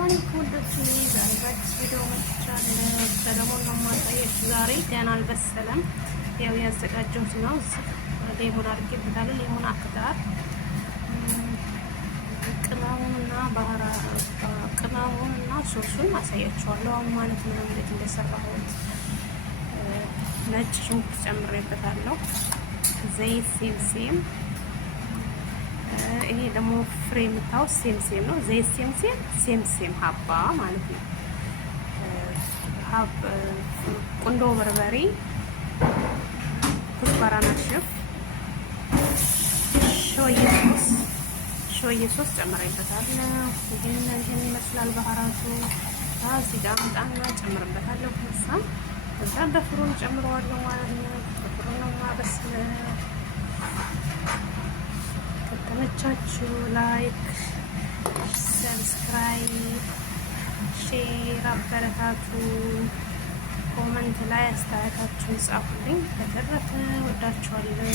ሰላም አለይኩም ወዶች፣ ዛሬ በአዲስ ቪዲዮ መጥቻለሁ። ሰለሞን ነው የማሳያችሁ። ዛሬ ገና አልበሰለም፣ ያው ያዘጋጀሁት ነው። ሌሙን አድርጌበታለሁ። ሌሙን አክታር ቅመሙንና ሶሱን አሳያችኋለሁ አሁን ማለት ነው፣ እንዴት እንደሰራሁት። ነጭ ሽንኩርት ጨምሬበታለሁ፣ ዘይት፣ ሴምሴም። ይሄ ደግሞ ፍሬ የምታዩት ሴምሴም ነው። ዘይት ሴምሴም ሀባ ማለት ነው። ቁንዶ በርበሬ፣ ኩዝባራና ሽፍ፣ ሾየ ሶስ ጨምሬበታለሁ። ይሄን ይመስላል ባህራቱ። እዚህ ጋር አምጣና ጨምርበታለሁ። ከዛ በፍሩን ጨምረዋለሁ ማለት ነው። በፍሩን ነው ማበስለው። ከተመቻችሁ ላይክ፣ ሰብስክራይብ፣ ሼር አበረታቱ። ኮመንት ላይ አስተያየታችሁን ጻፉልኝ። በተረፈ ወዳችኋለሁ።